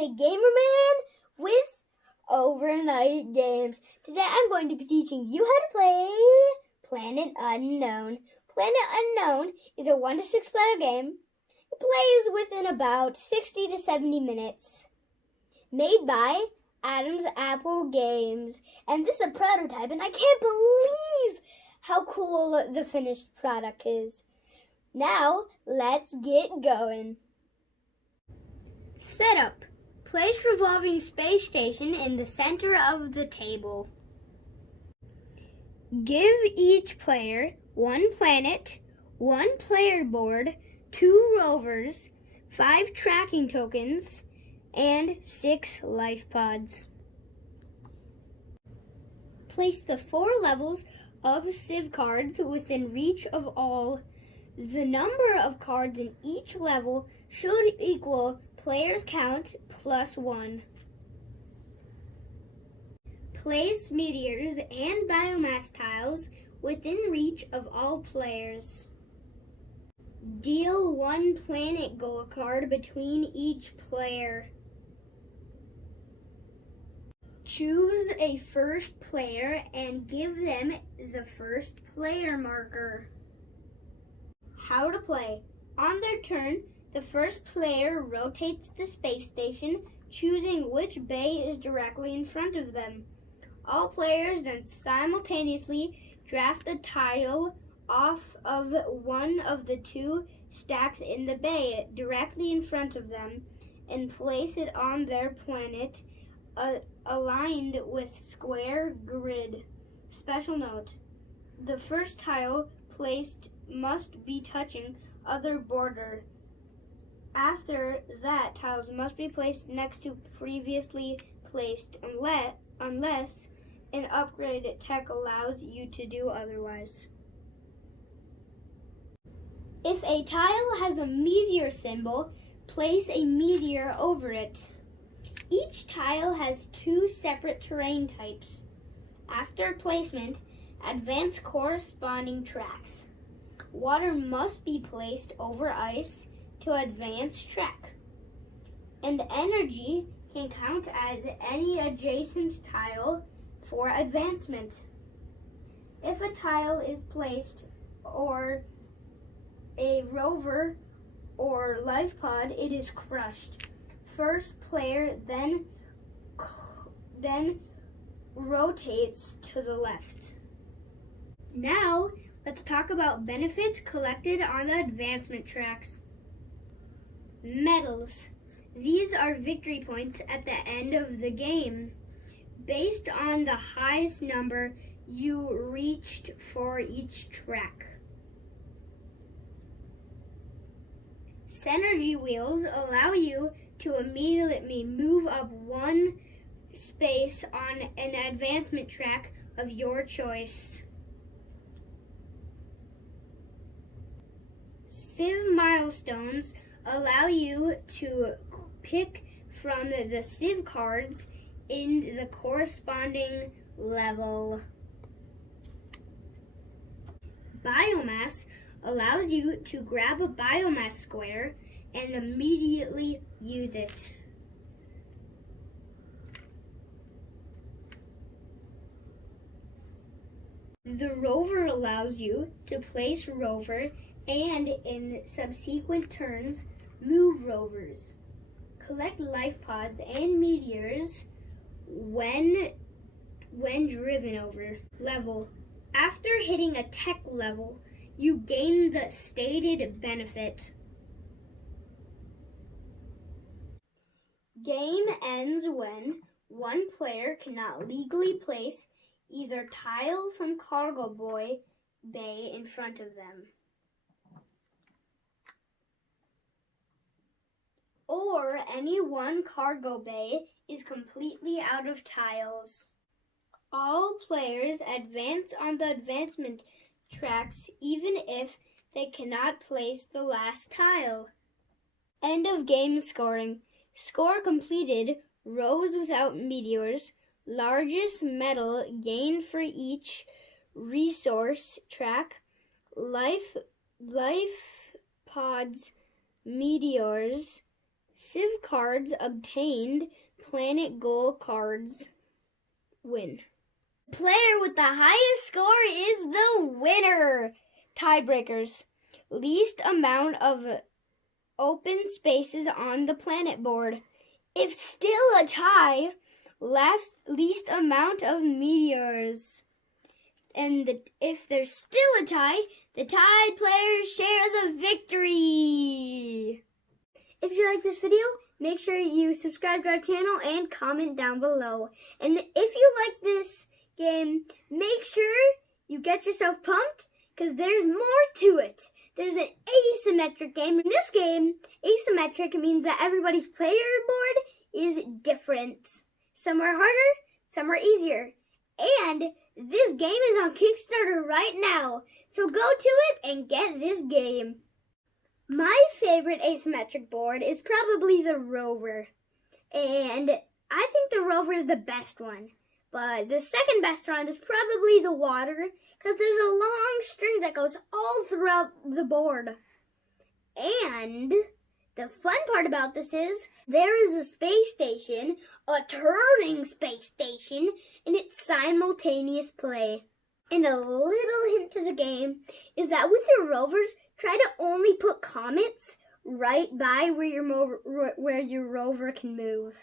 play Gamer Man with overnight games. Today I'm going to be teaching you how to play Planet Unknown. Planet Unknown is a 1 to 6 player game. It plays within about 60 to 70 minutes. Made by Adam's Apple Games. And this is a prototype, and I can't believe how cool the finished product is. Now, let's get going. Setup. Place revolving space station in the center of the table. Give each player 1 planet, 1 player board, 2 rovers, 5 tracking tokens, and 6 life pods. Place the 4 levels of Civ cards within reach of all. The number of cards in each level should equal players' count plus 1. Place meteors and biomass tiles within reach of all players. Deal 1 planet goal card between each player. Choose a first player and give them the first player marker. How to play. On their turn, the first player rotates the space station, choosing which bay is directly in front of them. All players then simultaneously draft a tile off of one of the 2 stacks in the bay directly in front of them and place it on their planet aligned with square grid. Special note: the first tile placed must be touching other border. After that, tiles must be placed next to previously placed unless an upgrade tech allows you to do otherwise. If a tile has a meteor symbol, place a meteor over it. Each tile has 2 separate terrain types. After placement, advance corresponding tracks. Water must be placed over ice to advance track, and energy can count as any adjacent tile for advancement. If a tile is placed or a rover or life pod, it is crushed. First player then rotates to the left. Now, let's talk about benefits collected on the advancement tracks. Medals. These are victory points at the end of the game, based on the highest number you reached for each track. Synergy wheels allow you to immediately move up 1 space on an advancement track of your choice. Civ milestones allow you to pick from the Civ cards in the corresponding level. Biomass allows you to grab a biomass square and immediately use it. The rover allows you to place rover and in subsequent turns move rovers. Collect life pods and meteors when driven over level. After hitting a tech level, you gain the stated benefit. Game ends when 1 player cannot legally place either tile from cargo bay in front of them, or any 1 cargo bay is completely out of tiles. All players advance on the advancement tracks even if they cannot place the last tile. End of game scoring. Score completed, rows without meteors, largest medal gained for each resource track, life pods, meteors, Civ cards obtained, planet goal cards win. The player with the highest score is the winner. Tiebreakers. Least amount of open spaces on the planet board. If still a tie, least amount of meteors. And if there's still a tie, the tied players share the victory. If you like this video, make sure you subscribe to our channel and comment down below. And if you like this game, make sure you get yourself pumped because there's more to it. There's an asymmetric game. In this game, asymmetric means that everybody's player board is different. Some are harder, some are easier. And this game is on Kickstarter right now. So go to it and get this game. My favorite asymmetric board is probably the Rover. And I think the Rover is the best one. But the second best one is probably the Water, because there's a long string that goes all throughout the board. And the fun part about this is there is a space station, a turning space station, and it's simultaneous play. And a little hint to the game is that with your Rovers, try to only put comets right by where your Rover can move.